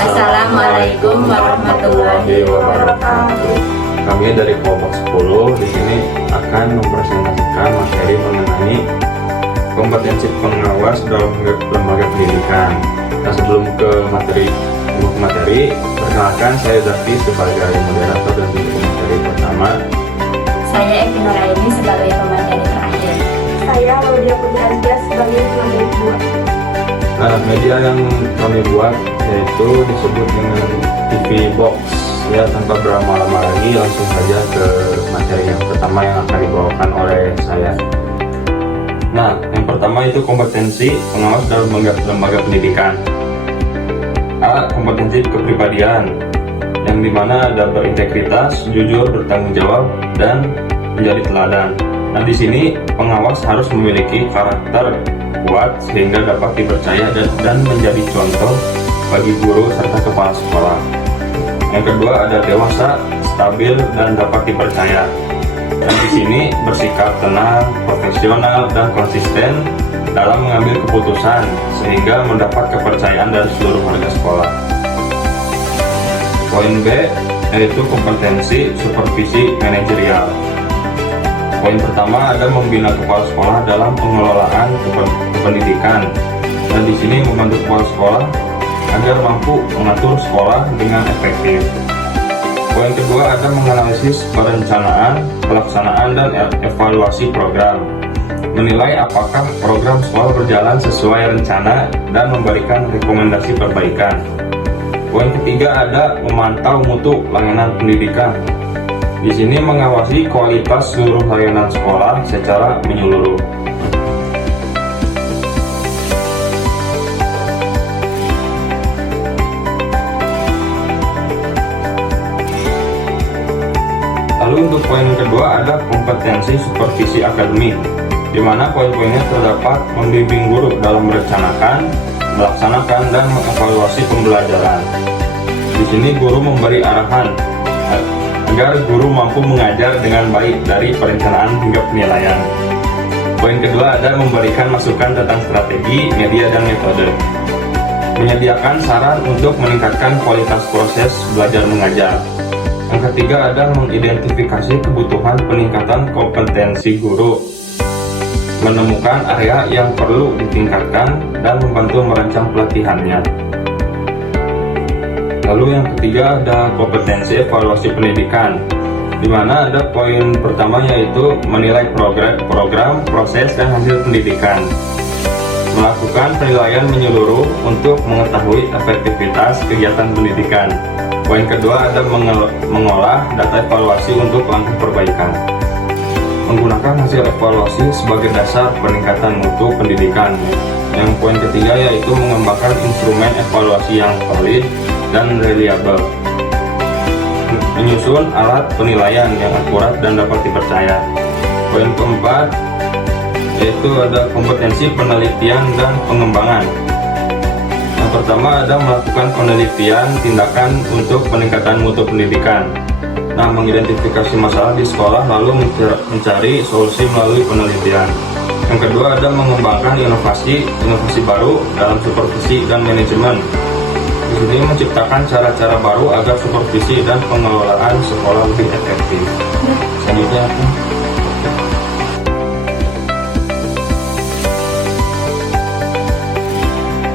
Assalamualaikum warahmatullahi wabarakatuh. Kami dari kelompok 10 di sini akan mempresentasikan materi mengenai kompetensi pengawas dalam lembaga pendidikan. Nah, sebelum ke materi, perkenalkan saya Zaki sebagai moderator dan materi pertama. Saya Evi Nuraini sebagai pemateri terakhir. Saya Laudia Putri Azkia sebagai pemateri kedua. Nah, media yang kami buat yaitu disebut dengan TV Box. Ya, tanpa berlama-lama lagi langsung saja ke materi yang pertama yang akan dibawakan oleh saya. Nah, yang pertama itu kompetensi pengawas dalam lembaga pendidikan. A. Kompetensi kepribadian, yang dimana ada berintegritas, jujur, bertanggung jawab, dan menjadi teladan. Nah, di sini pengawas harus memiliki karakter kuat sehingga dapat dipercaya dan menjadi contoh bagi guru serta kepala sekolah. Yang kedua ada dewasa, stabil, dan dapat dipercaya. Dan di sini bersikap tenang, profesional, dan konsisten dalam mengambil keputusan sehingga mendapat kepercayaan dari seluruh warga sekolah. Poin B yaitu kompetensi supervisi manajerial. Poin pertama ada membina kepala sekolah dalam pengelolaan kependidikan, dan di sini membantu kepala sekolah agar mampu mengatur sekolah dengan efektif. Poin kedua ada menganalisis perencanaan, pelaksanaan, dan evaluasi program. Menilai apakah program sekolah berjalan sesuai rencana dan memberikan rekomendasi perbaikan. Poin ketiga ada memantau mutu layanan pendidikan. Di sini mengawasi kualitas seluruh layanan sekolah secara menyeluruh. Lalu untuk poin kedua ada kompetensi supervisi akademik, di mana poin-poinnya terdapat membimbing guru dalam merencanakan, melaksanakan, dan mengevaluasi pembelajaran. Di sini guru memberi arahan agar guru mampu mengajar dengan baik dari perencanaan hingga penilaian. Poin kedua ada memberikan masukan tentang strategi, media, dan metode. Menyediakan saran untuk meningkatkan kualitas proses belajar mengajar. Yang ketiga ada mengidentifikasi kebutuhan peningkatan kompetensi guru, menemukan area yang perlu ditingkatkan, dan membantu merancang pelatihannya. Lalu yang ketiga ada kompetensi evaluasi pendidikan, di mana ada poin pertama yaitu menilai program, proses, dan hasil pendidikan. Melakukan penilaian menyeluruh untuk mengetahui efektivitas kegiatan pendidikan. Poin kedua ada mengolah data evaluasi untuk langkah perbaikan. Menggunakan hasil evaluasi sebagai dasar peningkatan mutu pendidikan. Yang poin ketiga yaitu mengembangkan instrumen evaluasi yang valid dan reliable. Menyusun alat penilaian yang akurat dan dapat dipercaya. Poin keempat yaitu ada kompetensi penelitian dan pengembangan. Yang pertama ada melakukan penelitian tindakan untuk peningkatan mutu pendidikan. Nah, mengidentifikasi masalah di sekolah lalu mencari solusi melalui penelitian. Yang kedua ada mengembangkan inovasi baru dalam supervisi dan manajemen. Di sini menciptakan cara-cara baru agar supervisi dan pengelolaan sekolah lebih efektif. Selanjutnya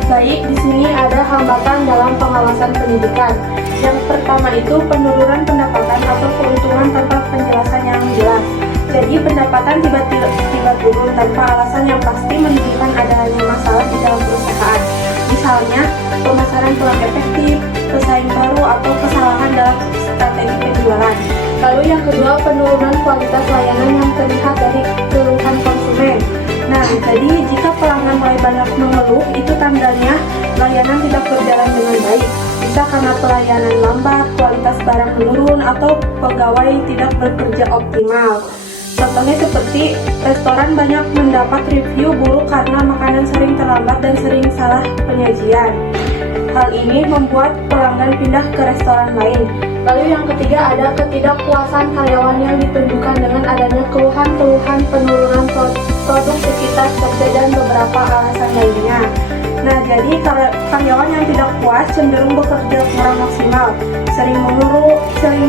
Baik, di sini ada hambatan dalam pengawasan pendidikan. Yang pertama itu penurunan pendapatan atau keuntungan tanpa penjelasan yang jelas. Jadi pendapatan tiba-tiba turun tanpa alasan yang pasti menunjukkan adanya masalah di dalam perusahaan. Misalnya, pemasaran kurang efektif, pesaing baru, atau kesalahan dalam strategi penjualan. Lalu yang kedua, penurunan kualitas layanan yang terlihat dari keluhan konsumen. Nah, jadi jika pelanggan mulai banyak mengeluh, itu tandanya layanan tidak berjalan dengan baik. Bisa karena pelayanan lambat, kualitas barang menurun, atau pegawai tidak bekerja optimal. Contohnya seperti restoran banyak mendapat review buruk karena makanan sering terlambat dan sering salah penyajian. Hal ini membuat pelanggan pindah ke restoran lain. Lalu yang ketiga ada ketidakpuasan karyawan yang ditunjukkan dengan adanya keluhan-keluhan penurunan produktivitas kerja dan beberapa alasan lainnya. Nah, jadi karyawan yang tidak puas cenderung bekerja kurang maksimal, sering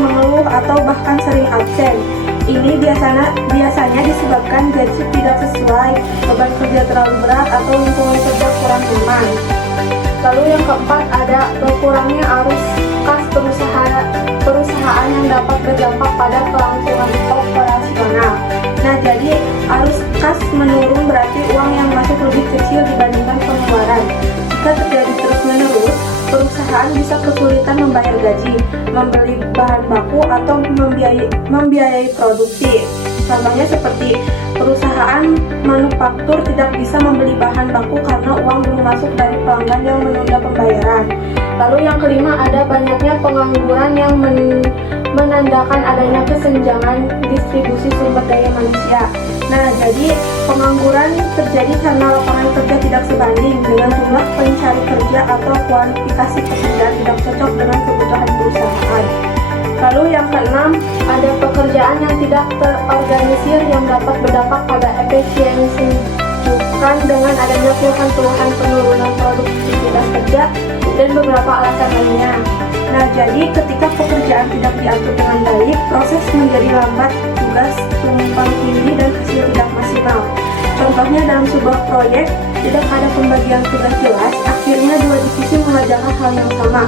mengeluh atau bahkan sering absen. Ini biasanya disebabkan gaji tidak sesuai, beban kerja terlalu berat, atau lingkungan kerja kurang nyaman. Lalu yang keempat ada berkurangnya arus kas perusahaan yang dapat berdampak pada kelangsungan operasional. Nah, jadi arus kas menurun berarti uang yang masuk lebih kecil dibandingkan pengeluaran. Jika terjadi terus-menerus, perusahaan bisa kesulitan membayar gaji, membeli bahan baku, atau membiayai produksi. Contohnya seperti perusahaan manufaktur tidak bisa membeli bahan baku karena uang belum masuk dari pelanggan yang menunda pembayaran. Lalu yang kelima ada banyaknya pengangguran yang menandakan adanya kesenjangan distribusi sumber daya manusia. Nah, jadi pengangguran terjadi karena lapangan kerja tidak sebanding dengan jumlah pencari kerja atau kualifikasi pekerjaan tidak cocok dengan kebutuhan perusahaan. Lalu yang keenam, ada pekerjaan yang tidak terorganisir yang dapat berdampak pada efisiensi dengan adanya keluhan-keluhan penurunan produktivitas kerja dan beberapa alasan lainnya. Nah, jadi ketika pekerjaan tidak diatur dengan baik, proses menjadi lambat, tugas tumpang tindih dan hasil tidak maksimal. Contohnya dalam sebuah proyek, tidak ada pembagian tugas jelas, akhirnya dua divisi mengerjakan hal yang sama,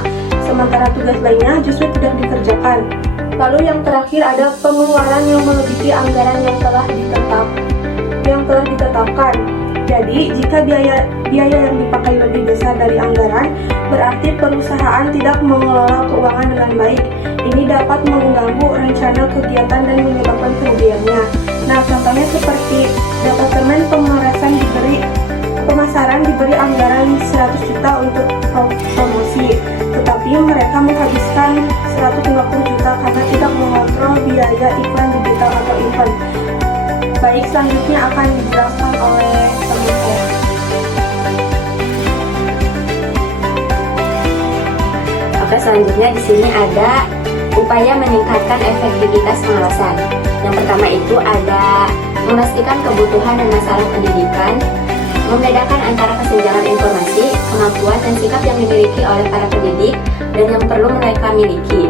sementara tugas lainnya justru tidak dikerjakan. Lalu yang terakhir ada pengeluaran yang melebihi anggaran yang telah ditetapkan. Jadi, jika biaya yang dipakai lebih besar dari anggaran, berarti perusahaan tidak mengelola keuangan dengan baik. Ini dapat mengganggu rencana kegiatan dan menyebabkan kerugiannya. Nah, contohnya seperti departemen pemasaran diberi anggaran 100 juta untuk promosi, tetapi mereka menghabiskan 150 juta karena tidak mengontrol biaya iklan digital atau event. Baik, selanjutnya akan dijelaskan oleh teman saya. Oke, selanjutnya di sini ada upaya meningkatkan efektivitas pengawasan. Yang pertama itu ada memastikan kebutuhan dan masalah pendidikan, membedakan antara kesenjangan informasi, kemampuan, dan sikap yang dimiliki oleh para pendidik dan yang perlu mereka miliki.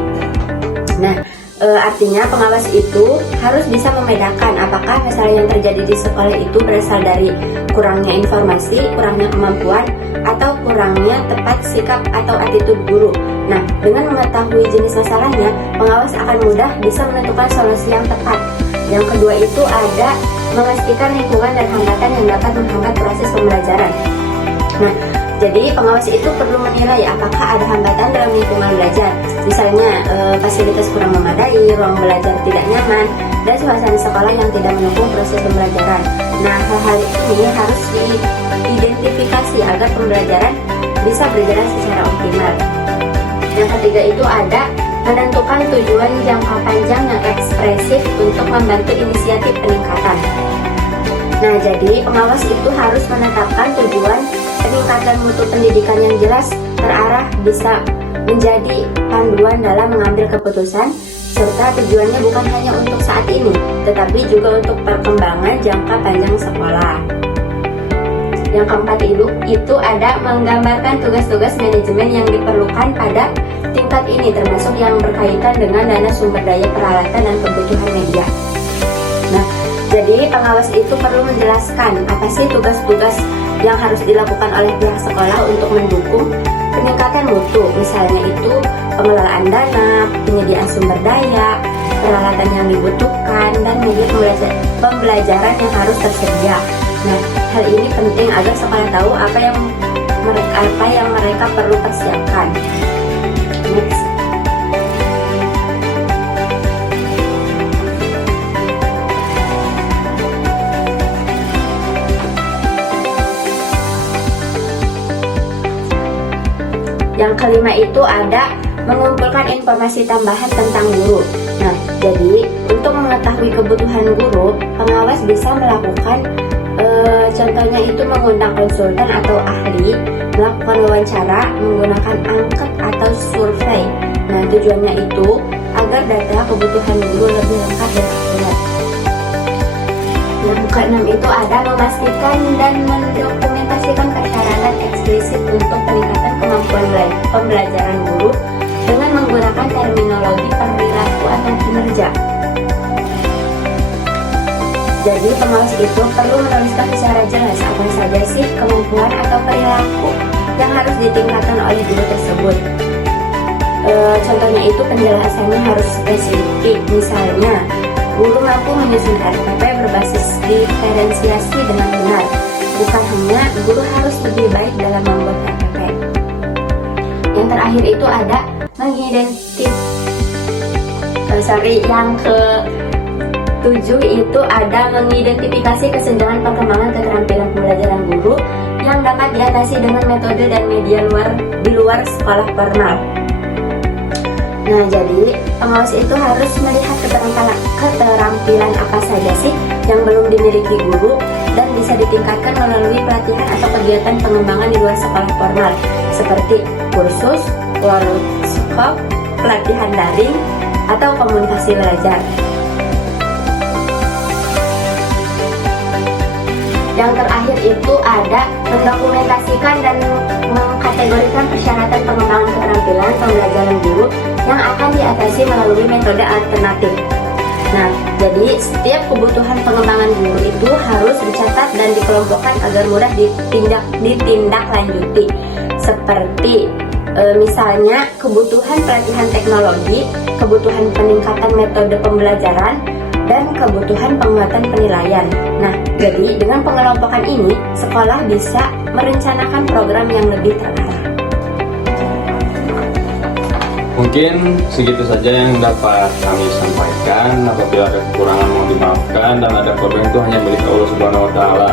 Nah, artinya pengawas itu harus bisa membedakan apakah masalah yang terjadi di sekolah itu berasal dari kurangnya informasi, kurangnya kemampuan, atau kurangnya tepat sikap atau attitude guru. Nah, dengan mengetahui jenis masalahnya, pengawas akan mudah bisa menentukan solusi yang tepat. Yang kedua itu ada memastikan lingkungan dan hambatan yang dapat menghambat proses pembelajaran. Nah, jadi pengawas itu perlu menilai apakah ada hambatan dalam lingkungan belajar, misalnya fasilitas kurang memadai, ruang belajar tidak nyaman, dan suasana sekolah yang tidak mendukung proses pembelajaran. Nah, hal-hal ini harus diidentifikasi agar pembelajaran bisa berjalan secara optimal. Yang ketiga itu ada menentukan tujuan jangka panjang yang ekspresif untuk membantu inisiatif peningkatan. Nah, jadi pengawas itu harus menetapkan tujuan peningkatan mutu pendidikan yang jelas, terarah, bisa menjadi panduan dalam mengambil keputusan, serta tujuannya bukan hanya untuk saat ini, tetapi juga untuk perkembangan jangka panjang sekolah. Yang keempat itu ada menggambarkan tugas-tugas manajemen yang diperlukan pada tingkat ini, termasuk yang berkaitan dengan dana sumber daya peralatan dan kebutuhan media. Nah, jadi pengawas itu perlu menjelaskan apa sih tugas-tugas yang harus dilakukan oleh pihak sekolah untuk mendukung peningkatan mutu, misalnya itu pengelolaan dana, penyediaan sumber daya, peralatan yang dibutuhkan, dan media pembelajaran yang harus tersedia. Nah, hal ini penting agar sekolah tahu apa yang mereka perlu persiapkan. Next. Yang kelima itu ada mengumpulkan informasi tambahan tentang guru. Nah, jadi untuk mengetahui kebutuhan guru, pengawas bisa melakukan contohnya itu mengundang konsultan atau ahli, melakukan wawancara, menggunakan angket atau survei. Nah, tujuannya itu agar data kebutuhan guru lebih lengkap dan akurat. Yang keenam itu ada memastikan dan mendokumentasikan persyaratan eksplisit saja. Jadi pengawas itu perlu menuliskan secara jelas apa saja sih kemampuan atau perilaku yang harus ditingkatkan oleh guru tersebut. Contohnya itu penjelasannya harus spesifik. Misalnya, guru mampu menyusun RPP berbasis diferensiasi dengan benar. Bukan hanya guru harus lebih baik dalam membuat RPP. Yang terakhir itu ada yang ke-7 itu ada mengidentifikasi kesenjangan perkembangan keterampilan pembelajaran guru yang dapat diatasi dengan metode dan media di luar sekolah formal. Nah, jadi pengawas itu harus melihat keterampilan apa saja sih yang belum dimiliki guru dan bisa ditingkatkan melalui pelatihan atau kegiatan pengembangan di luar sekolah formal seperti kursus, workshop, pelatihan daring, atau komunikasi belajar. Yang terakhir itu ada mendokumentasikan dan mengkategorikan persyaratan pengembangan keterampilan pembelajaran guru yang akan diatasi melalui metode alternatif. Nah, jadi setiap kebutuhan pengembangan guru itu harus dicatat dan dikelompokkan agar mudah ditindaklanjuti. Seperti misalnya kebutuhan pelatihan teknologi, kebutuhan peningkatan metode pembelajaran, dan kebutuhan penguatan penilaian. Nah, jadi dengan pengelompokan ini, sekolah bisa merencanakan program yang lebih terarah. Mungkin segitu saja yang dapat kami sampaikan. Apabila ada kekurangan mohon dimaafkan, dan ada korban itu hanya milik Allah Subhanahu wa Ta'ala.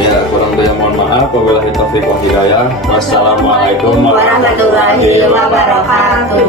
Ya, kurang lebih mohon maaf. Wabillahi taufiq wal hidayah. Wassalamualaikum warahmatullahi wabarakatuh.